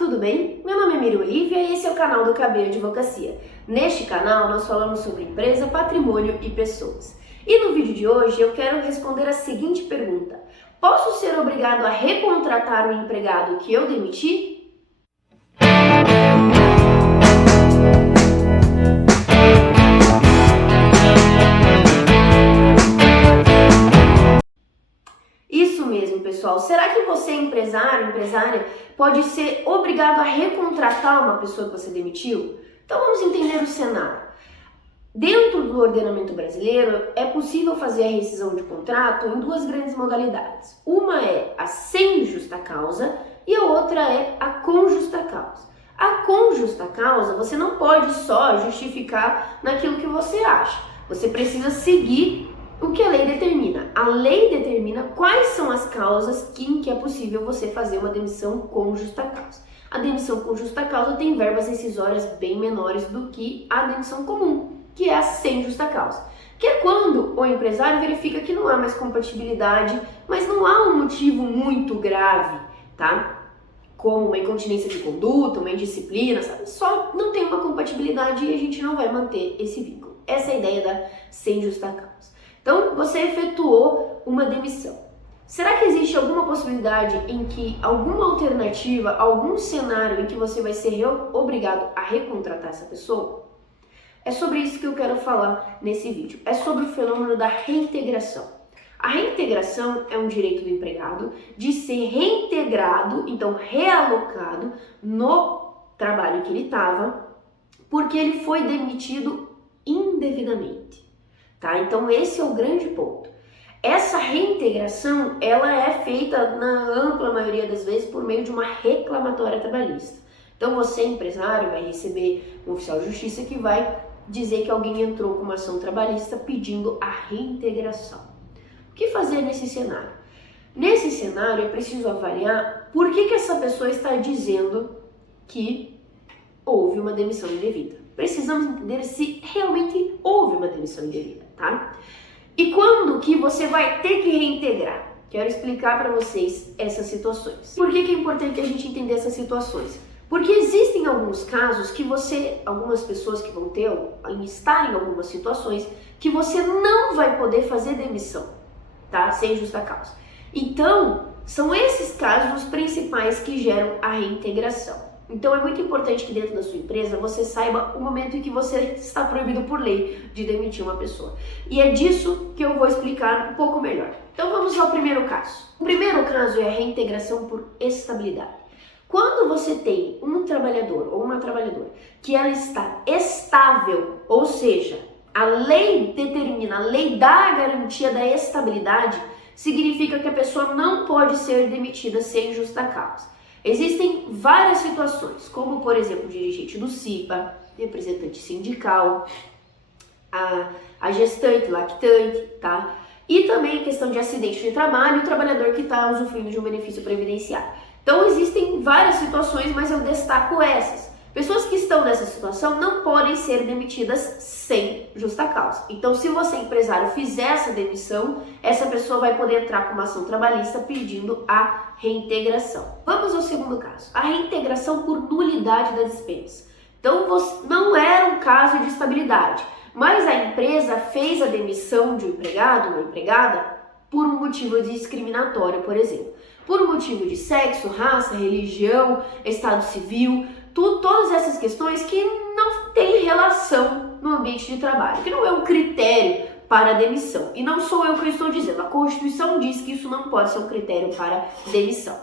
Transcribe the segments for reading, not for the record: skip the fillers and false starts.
tudo bem? Meu nome é Miriam Olivia e esse é o canal do KB Advocacia. Neste canal nós falamos sobre empresa, patrimônio e pessoas. E no vídeo de hoje eu quero responder a seguinte pergunta: posso ser obrigado a recontratar o empregado que eu demiti? Isso mesmo, pessoal. Será que você, empresário, empresária, pode ser obrigado a recontratar uma pessoa que você demitiu? Então vamos entender o cenário. Dentro do ordenamento brasileiro, é possível fazer a rescisão de contrato em duas grandes modalidades. Uma é a sem justa causa e a outra é a com justa causa. A com justa causa, você não pode só justificar naquilo que você acha. Você precisa seguir o que a lei determina. A lei determina quais são as causas em que é possível você fazer uma demissão com justa causa. A demissão com justa causa tem verbas rescisórias bem menores do que a demissão comum, que é a sem justa causa. Que é quando o empresário verifica que não há mais compatibilidade, mas não há um motivo muito grave, tá? Como uma incontinência de conduta, uma indisciplina, sabe? Só não tem uma compatibilidade e a gente não vai manter esse vínculo. Essa é a ideia da sem justa causa. Então, você efetuou uma demissão. Será que existe alguma possibilidade em que alguma alternativa, algum cenário em que você vai ser obrigado a recontratar essa pessoa? É sobre isso que eu quero falar nesse vídeo. É sobre o fenômeno da reintegração. A reintegração é um direito do empregado de ser reintegrado, então realocado no trabalho que ele estava, porque ele foi demitido indevidamente. Tá? Então esse é o grande ponto. Essa reintegração, ela é feita na ampla maioria das vezes por meio de uma reclamatória trabalhista. Então você, empresário, vai receber um oficial de justiça que vai dizer que alguém entrou com uma ação trabalhista pedindo a reintegração. O que fazer nesse cenário? Nesse cenário é preciso avaliar por que essa pessoa está dizendo que houve uma demissão indevida. Precisamos entender se realmente houve uma demissão indevida, tá? E quando que você vai ter que reintegrar? Quero explicar para vocês essas situações. Por que é importante a gente entender essas situações? Porque existem alguns casos que algumas pessoas que vão estar em algumas situações, que você não vai poder fazer demissão, tá? Sem justa causa. Então, são esses casos os principais que geram a reintegração. Então é muito importante que dentro da sua empresa você saiba o momento em que você está proibido por lei de demitir uma pessoa. E é disso que eu vou explicar um pouco melhor. Então vamos ao primeiro caso. O primeiro caso é a reintegração por estabilidade. Quando você tem um trabalhador ou uma trabalhadora que ela está estável, ou seja, a lei determina, a lei dá a garantia da estabilidade, significa que a pessoa não pode ser demitida sem justa causa. Existem várias situações, como por exemplo, dirigente do CIPA, representante sindical, a gestante, lactante, tá? E também a questão de acidente de trabalho e o trabalhador que está usufruindo de um benefício previdenciário. Então existem várias situações, mas eu destaco essas. Pessoas que estão nessa situação não podem ser demitidas sem justa causa. Então, se você, empresário, fizer essa demissão, essa pessoa vai poder entrar com uma ação trabalhista pedindo a reintegração. Vamos ao segundo caso. A reintegração por nulidade da dispensa. Então, não era um caso de estabilidade, mas a empresa fez a demissão de um empregado, uma empregada, por um motivo discriminatório, por exemplo. Por um motivo de sexo, raça, religião, estado civil, todas essas questões que não têm relação no ambiente de trabalho, que não é um critério para a demissão. E não sou eu que estou dizendo, a Constituição diz que isso não pode ser um critério para demissão.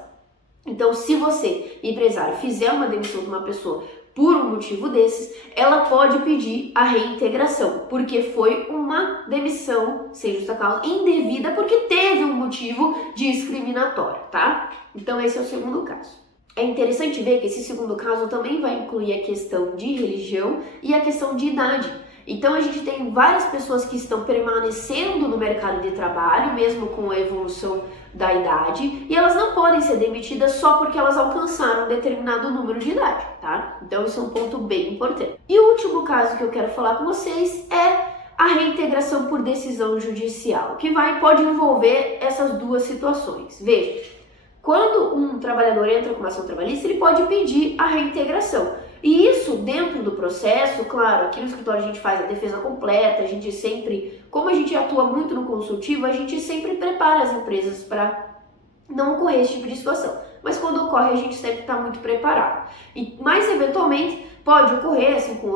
Então, se você, empresário, fizer uma demissão de uma pessoa por um motivo desses, ela pode pedir a reintegração, porque foi uma demissão sem justa causa indevida, porque teve um motivo discriminatório, tá? Então, esse é o segundo caso. É interessante ver que esse segundo caso também vai incluir a questão de religião e a questão de idade. Então a gente tem várias pessoas que estão permanecendo no mercado de trabalho, mesmo com a evolução da idade, e elas não podem ser demitidas só porque elas alcançaram um determinado número de idade, tá? Então isso é um ponto bem importante. E o último caso que eu quero falar com vocês é a reintegração por decisão judicial, que pode envolver essas duas situações. Veja, quando um trabalhador entra com uma ação trabalhista, ele pode pedir a reintegração. E isso dentro do processo, claro, aqui no escritório a gente faz a defesa completa, a gente sempre, como a gente atua muito no consultivo, a gente sempre prepara as empresas para não ocorrer esse tipo de situação. Mas quando ocorre, a gente sempre está muito preparado. Mas eventualmente pode ocorrer, assim com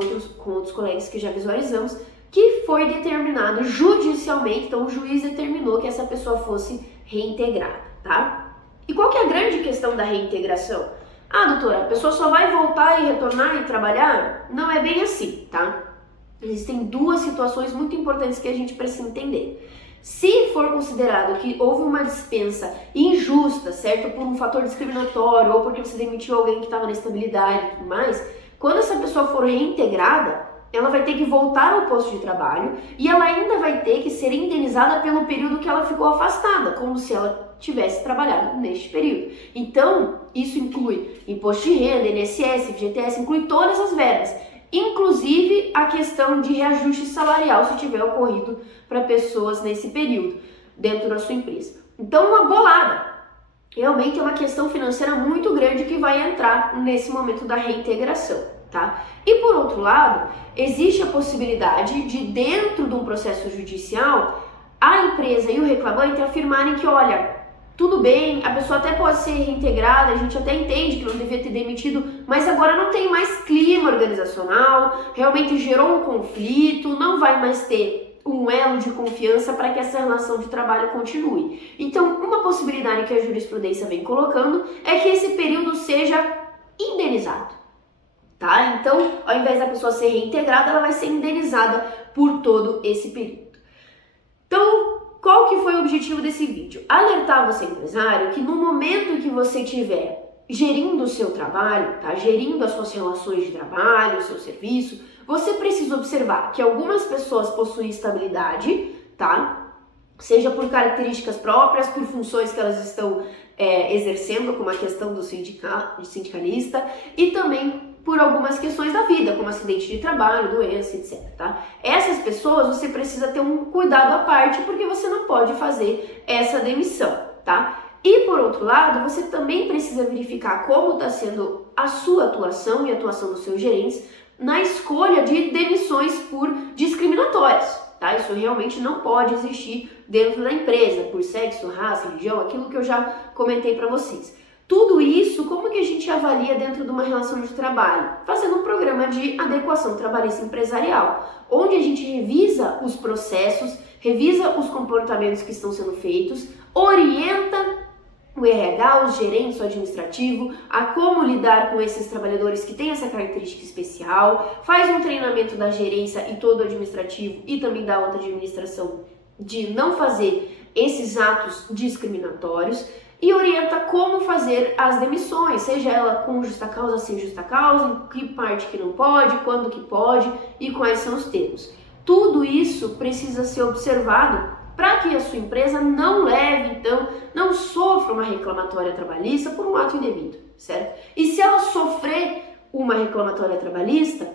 outros colegas que já visualizamos, que foi determinado judicialmente, então o juiz determinou que essa pessoa fosse reintegrada, tá? E qual que é a grande questão da reintegração? Ah, doutora, a pessoa só vai voltar e retornar e trabalhar? Não é bem assim, tá? Existem duas situações muito importantes que a gente precisa entender. Se for considerado que houve uma dispensa injusta, certo? Por um fator discriminatório ou porque você demitiu alguém que estava na estabilidade e tudo mais, quando essa pessoa for reintegrada, ela vai ter que voltar ao posto de trabalho e ela ainda vai ter que ser indenizada pelo período que ela ficou afastada, como se ela tivesse trabalhado neste período. Então, isso inclui imposto de renda, INSS, FGTS, inclui todas as verbas, inclusive a questão de reajuste salarial se tiver ocorrido para pessoas nesse período dentro da sua empresa. Então, uma bolada. Realmente é uma questão financeira muito grande que vai entrar nesse momento da reintegração, tá? E por outro lado, existe a possibilidade de, dentro de um processo judicial, a empresa e o reclamante afirmarem que, olha, tudo bem, a pessoa até pode ser reintegrada, a gente até entende que não devia ter demitido, mas agora não tem mais clima organizacional, realmente gerou um conflito, não vai mais ter um elo de confiança para que essa relação de trabalho continue. Então, uma possibilidade que a jurisprudência vem colocando é que esse período seja indenizado, tá? Então, ao invés da pessoa ser reintegrada, ela vai ser indenizada por todo esse período. Então, qual que foi o objetivo desse vídeo? Alertar você, empresário, que no momento que você estiver gerindo o seu trabalho, tá? Gerindo as suas relações de trabalho, o seu serviço, você precisa observar que algumas pessoas possuem estabilidade, tá? Seja por características próprias, por funções que elas estão exercendo, como a questão do sindicalista, e também por algumas questões da vida, como acidente de trabalho, doença, etc, tá? Essas pessoas você precisa ter um cuidado à parte, porque você não pode fazer essa demissão, tá? E por outro lado, você também precisa verificar como está sendo a sua atuação e a atuação dos seus gerentes na escolha de demissões por discriminatórias, tá? Isso realmente não pode existir dentro da empresa, por sexo, raça, religião, aquilo que eu já comentei para vocês. Tudo isso, como que a gente avalia dentro de uma relação de trabalho? Fazendo um programa de adequação trabalhista empresarial, onde a gente revisa os processos, revisa os comportamentos que estão sendo feitos, orienta o RH, os gerentes, o administrativo, a como lidar com esses trabalhadores que têm essa característica especial, faz um treinamento da gerência e todo o administrativo e também da outra administração de não fazer esses atos discriminatórios e orienta como fazer as demissões, seja ela com justa causa, sem justa causa, em que parte que não pode, quando que pode e quais são os termos. Tudo isso precisa ser observado para que a sua empresa não leve, então, não sofra uma reclamatória trabalhista por um ato indevido, certo? E se ela sofrer uma reclamatória trabalhista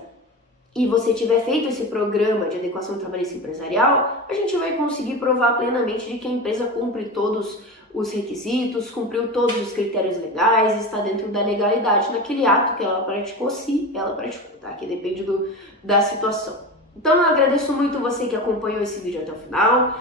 e você tiver feito esse programa de adequação trabalhista empresarial, a gente vai conseguir provar plenamente de que a empresa cumpre todos os requisitos, cumpriu todos os critérios legais, está dentro da legalidade naquele ato que ela praticou, se ela praticou, tá? Que depende da situação. Então eu agradeço muito você que acompanhou esse vídeo até o final.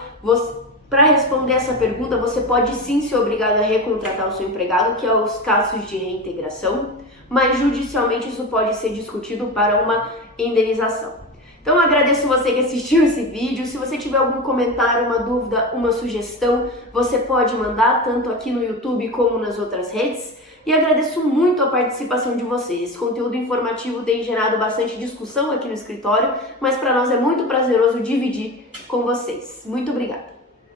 Para responder essa pergunta, você pode sim ser obrigado a recontratar o seu empregado, que é os casos de reintegração, mas judicialmente isso pode ser discutido para uma indenização. Então eu agradeço você que assistiu esse vídeo. Se você tiver algum comentário, uma dúvida, uma sugestão, você pode mandar tanto aqui no YouTube como nas outras redes. E agradeço muito a participação de vocês. Esse conteúdo informativo tem gerado bastante discussão aqui no escritório, mas para nós é muito prazeroso dividir com vocês. Muito obrigada!